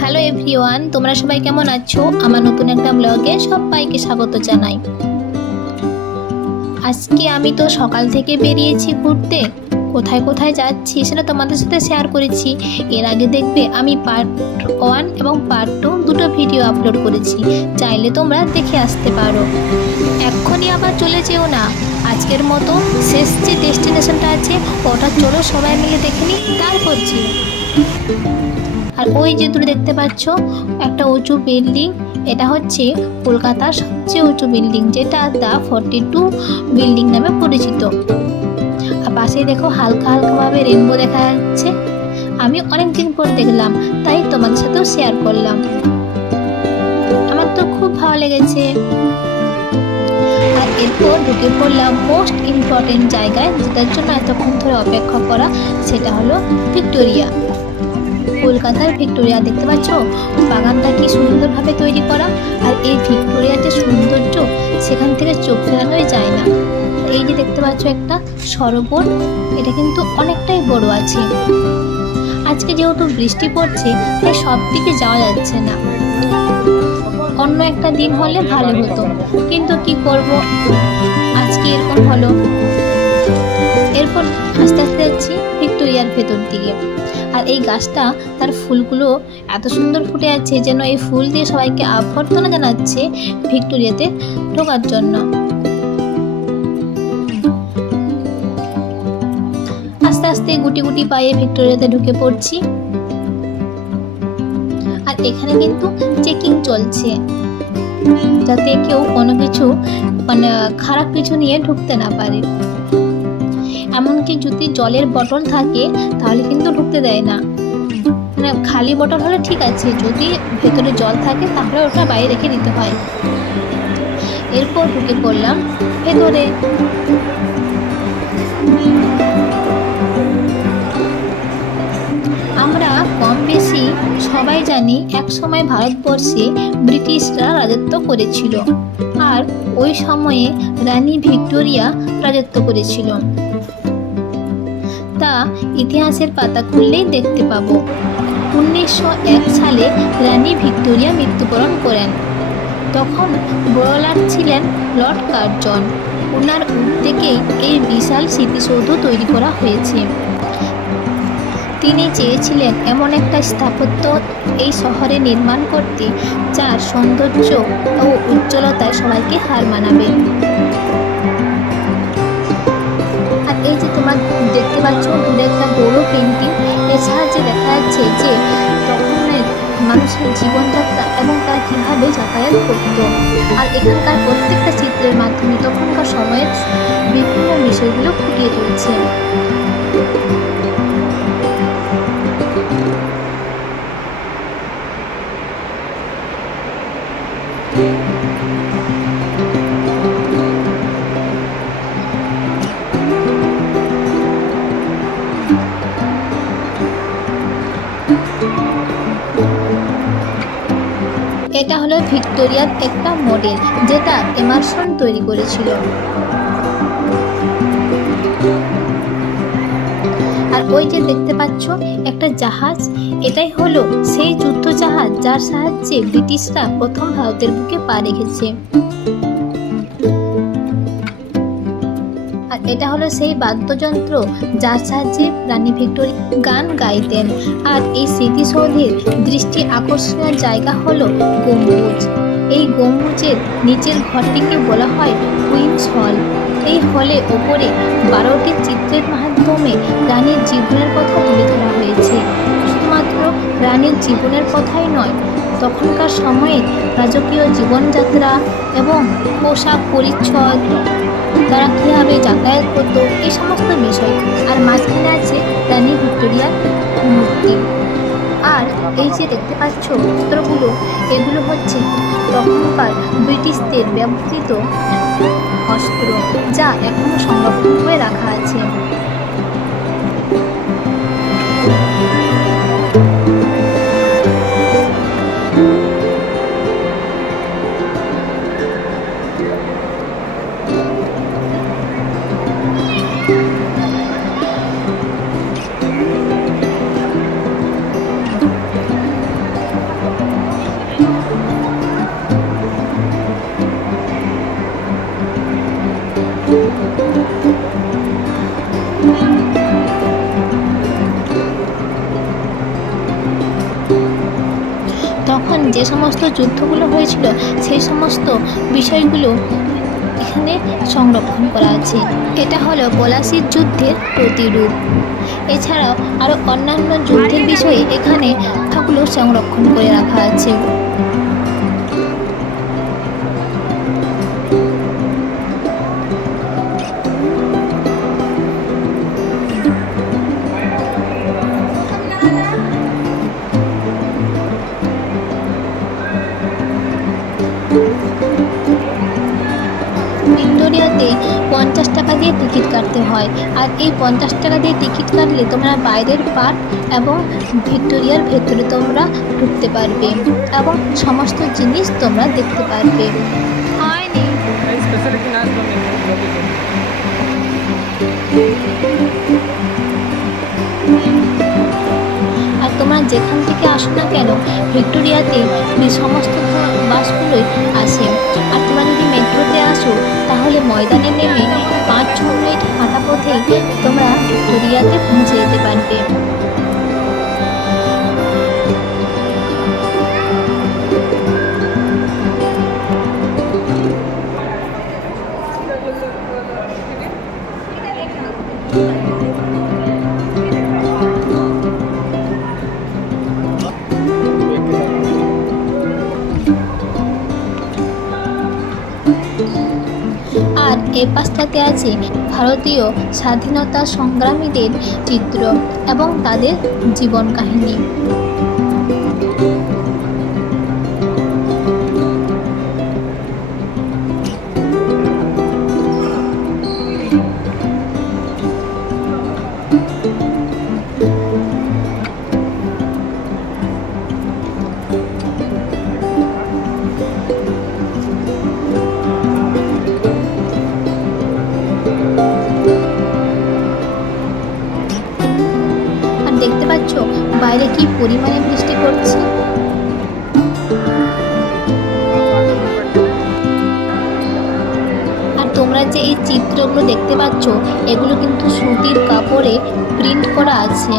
Hello everyone, তোমরা সবাই কেমন আছো? আমার নতুন একটা ব্লগে সবাইকে স্বাগত জানাই। আজকে আমি তো সকাল থেকে বেরিয়েছি ঘুরতে। কোথায় কোথায় যাচ্ছি সেটা তোমাদের সাথে শেয়ার করেছি। এর আগে দেখবে আমি পার্ট 1 এবং পার্ট 2 দুটো ভিডিও আপলোড করেছি, চাইলে তোমরা দেখে আসতে পারো। এক্ষুনি আবার চলে যেও না, আজকের মতো শেষ যে ডেস্টিনেশনটা আছে ওটা চলো সবাই মিলে দেখে নিই, তারপর যেও। আর ওই যে দূরে দেখতে পাচ্ছ একটা উঁচু বিল্ডিং, এটা হচ্ছে কলকাতার সবচেয়ে উঁচু বিল্ডিং, যেটা দ্য 42 বিল্ডিং নামে পরিচিত। আর পাশেই দেখো হালকা হালকাভাবে রেনবো দেখা যাচ্ছে। আমি অনেকদিন পর দেখলাম, তাই তোমাদের সাথেও শেয়ার করলাম। আমার তো খুব ভালো লেগেছে। আর এরপর ঢুকে পড়লাম মোস্ট ইম্পর্টেন্ট জায়গায়, যেটার জন্য এতক্ষণ ধরে অপেক্ষা করা, সেটা হলো ভিক্টোরিয়া। কলকাতার ভিক্টোরিয়া দেখতে পাচ্ছ, বাগানটা কি সুন্দরভাবে তৈরি করা। আর এই ভিক্টোরিয়ার যে সৌন্দর্য, সেখান থেকে চোখ ফেরানোই যায় না। এই যে দেখতে পাচ্ছ একটা সরোবর, এটা কিন্তু অনেকটাই বড় আছে। আজকে যেহেতু বৃষ্টি পড়ছে, তাই সব দিকে যাওয়া যাচ্ছে না। অন্য একটা দিন হলে ভালো হতো, কিন্তু কি করব, আজকে এরকম হলো। এরপর আস্তে আস্তে যাচ্ছি ভিক্টোরিয়ার ভেতর দিকে। আর এই গাছটা, তার ফুলগুলো এত সুন্দর ফুটে আছে, যেন এই ফুল দিয়ে সবাইকে অভ্যর্থনা জানাচ্ছে ভিক্টোরিয়াতে ঢোকার জন্য। আস্তে আস্তে গুটি গুটি পায়ে ভিক্টোরিয়াতে ঢুকে পড়ছি। আর এখানে কিন্তু চেকিং চলছে, যাতে কেউ কোনো কিছু খারাপ কিছু নিয়ে ঢুকতে না পারে। এমনকি যদি জলের বোতল থাকে তাহলে কিন্তু ঢুকতে দেয় না। খালি বোতল হলে ঠিক আছে, যদি ভেতরে জল থাকে তাহলে ওটা বাইরে রেখে দিতে হয়। এরপর ঢুকে পড়লাম ভেতরে। আমরা কম বেশি সবাই জানি, একসময় ভারতবর্ষে ব্রিটিশরা রাজত্ব করেছিল, আর ওই সময়ে রানী ভিক্টোরিয়া রাজত্ব করেছিল। তা ইতিহাসের পাতা খুললেই দেখতে পাবো। 1901 সালে রানী ভিক্টোরিয়া মৃত্যুবরণ করেন। তখন বড়লাট ছিলেন লর্ড কার্জন। ওনার উদ্যোগেই এই বিশাল স্মৃতিসৌধ তৈরি করা হয়েছে। তিনি চেয়েছিলেন এমন একটা স্থাপত্য এই শহরে নির্মাণ করতে, যার সৌন্দর্য ও উজ্জ্বলতায় সবাইকে হার মানাবে। আর এই যে তোমার দেখতে পাচ্ছ দূরে একটা বড় পেন্টিং, এর সাহায্যে দেখা যাচ্ছে যে তখনের মানুষের জীবনযাত্রা এবং তারা কীভাবে যাতায়াত করত। আর এখানকার প্রত্যেকটা চিত্রের মাধ্যমে তখনকার সময়ের বিভিন্ন বিষয়গুলো ফুটিয়ে তুলছে। এটা হলো ভিক্টোরিয়ার একটা মডেল, যেটা এমারসন তৈরি করেছিল। আর ওই যে দেখতে পাচ্ছ একটা জাহাজ, এটাই হলো সেই যুদ্ধ জাহাজ যার সাহায্যে ব্রিটিশরা প্রথম ভারতের বুকে পা রেখেছে। আর এটা হলো সেই বাদ্যযন্ত্র যার সাহায্যে রানী ভিক্টোরিয়া গান গাইতেন। আর এই স্মৃতিসৌধের দৃষ্টি আকর্ষণীয় জায়গা হলো গম্বুজ। এই গম্বুজের নিচের ঘরটিকে বলা হয় কুইন্স হল। এই হলে ওপরে 12টি চিত্রের মাধ্যমে রানীর জীবনের কথা তুলে ধরা হয়েছে। শুধুমাত্র রানীর জীবনের কথাই নয়, তখনকার সময়ে রাজকীয় জীবনযাত্রা এবং পোশাক পরিচ্ছদ, তারা কীভাবে যাতায়াত করতো, এই সমস্ত বিষয়। আর মাঝখানে আছে রানী ভিক্টোরিয়ার মূর্তি। আর এই যে দেখতে পাচ্ছ চিত্রগুলো, এগুলো হচ্ছে তখনকার ব্রিটিশদের ব্যবহৃত অস্ত্র, যা এখনো সংরক্ষণ করে রাখা আছে। যে সমস্ত যুদ্ধগুলো হয়েছিল সেই সমস্ত বিষয়গুলো এখানে সংরক্ষণ করা আছে। এটা হলো পলাশির যুদ্ধের প্রতিরূপ। এছাড়াও আরও অন্যান্য যুদ্ধের বিষয়ে এখানে কথাগুলো সংরক্ষণ করে রাখা আছে। ভিক্টোরিয়াতে 50 টাকা দিয়ে টিকিট কাটতে হয়, আর এই 50 টাকা দিয়ে টিকিট কাটলে তোমরা বাইরের পার্ক এবং ভিক্টোরিয়ার ভেতরে তোমরা ঢুকতে পারবে এবং সমস্ত জিনিস তোমরা দেখতে পারবে। আর তোমরা যেখান থেকে আসো না কেন ভিক্টোরিয়াতে সমস্ত বাসগুলোই আসে। আর তোমরা যদি মেট্রোতে আসো তাহলে ময়দানে নেমে 5-6 মিনিট হাঁটা পথেই তোমরা ভিক্টোরিয়াতে পৌঁছে যেতে পারবে। আর এ পাশটাতে আছে ভারতীয় স্বাধীনতা সংগ্রামীদের চিত্র এবং তাদের জীবন কাহিনী। দেখতে পাচ্ছ বাইরে কি পরিমাণে বৃষ্টি পড়ছে। আর তোমরা যে এই চিত্রগুলো দেখতে পাচ্ছ এগুলো কিন্তু সুতির কাপড়ে প্রিন্ট করা আছে।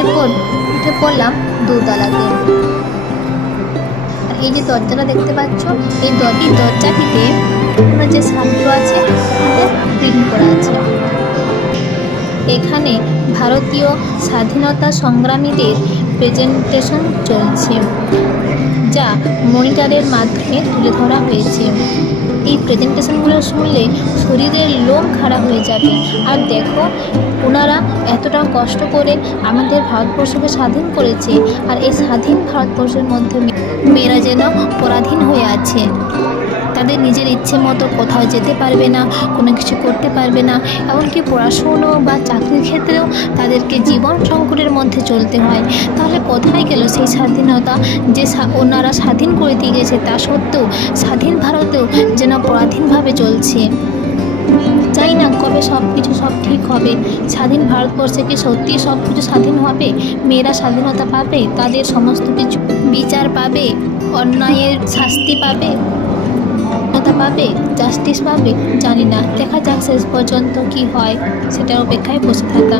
এরপর উঠে পড়লাম দোতলাতে। আর এই যে দরজাটা দেখতে পাচ্ছ এই দরজাটিতে যে সাপগুলো আছে প্রিন্ট করা আছে। এখানে ভারতীয় স্বাধীনতা সংগ্রামীদের প্রেজেন্টেশন চলছে, যা মনিটরের মাধ্যমে তুলে ধরা হয়েছে। এই প্রেজেন্টেশনগুলো শুনলে শরীরের লোম খাড়া হয়ে যাবে। আর দেখো ওনারা এতটা কষ্ট করে আমাদের ভারতবর্ষকে স্বাধীন করেছে, আর এই স্বাধীন ভারতবর্ষের মধ্যে মেয়েরা যেন পরাধীন হয়ে আছে। তাদের নিজের ইচ্ছে মতো কোথাও যেতে পারবে না, কোনো কিছু করতে পারবে না, এমনকি পড়াশুনো বা চাকরির ক্ষেত্রেও তাদেরকে জীবন সংকটের মধ্যে চলতে হয়। তাহলে কোথায় গেল সেই স্বাধীনতা যে ওনারা স্বাধীন করে দিয়ে গেছে, তা সত্ত্বেও স্বাধীন ভারতেও যেন পরাধীনভাবে চলছে। জানি না কবে সব ঠিক হবে। স্বাধীন ভারতবর্ষে কি সত্যি সব কিছু স্বাধীন হবে? মেয়েরা স্বাধীনতা পাবে, তাদের সমস্ত কিছু বিচার পাবে, অন্যায়ের শাস্তি পাবে, পাবে, জাস্টিস পাবে? জানি না, দেখা যাক শেষ পর্যন্ত কি হয়, সেটার অপেক্ষায় বসে থাকা।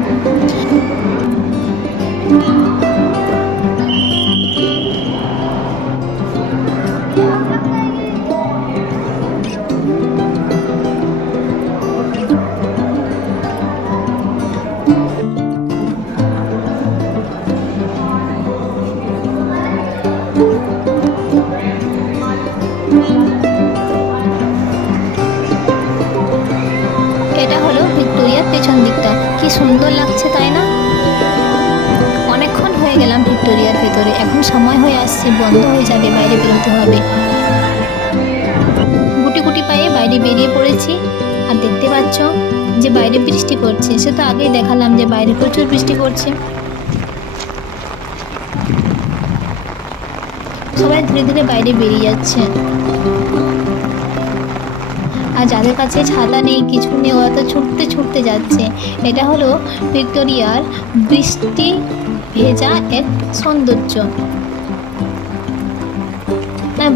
এটা হলো ভিক্টোরিয়ার পেছন দিকটা, কি সুন্দর লাগছে তাই না? অনেকক্ষণ হয়ে গেলাম ভিক্টোরিয়ার ভেতরে, এখন সময় হয়ে আসছে বন্ধ হয়ে যাবে, বাইরে বেরোতে হবে। গুটি গুটি পায়ে বাইরে বেরিয়ে পড়েছি। আর দেখতে পাচ্ছ যে বাইরে বৃষ্টি পড়ছে, সে তো আগেই দেখালাম যে বাইরে প্রচুর বৃষ্টি পড়ছে। সবাই ধীরে ধীরে বাইরে বেরিয়ে যাচ্ছে। আর যাদের কাছে ছাতা নেই, কিছু নেই, ওরা তো ছুটতে ছুটতে যাচ্ছে। এটা হলো ভিক্টোরিয়ার বৃষ্টি ভেজা এক সৌন্দর্য।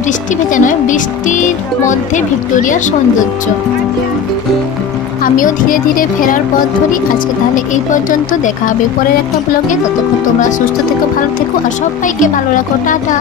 বৃষ্টি ভেজা নয়, বৃষ্টির মধ্যে ভিক্টোরিয়ার সৌন্দর্য। আমিও ধীরে ধীরে ফেরার পথ ধরি। আজকে তাহলে এই পর্যন্ত, দেখা হবে পরের একটা ব্লগে। ততক্ষণ তোমরা সুস্থ থেকো, ভালো থেকো আর সবাইকে ভালো রাখো। টাটা।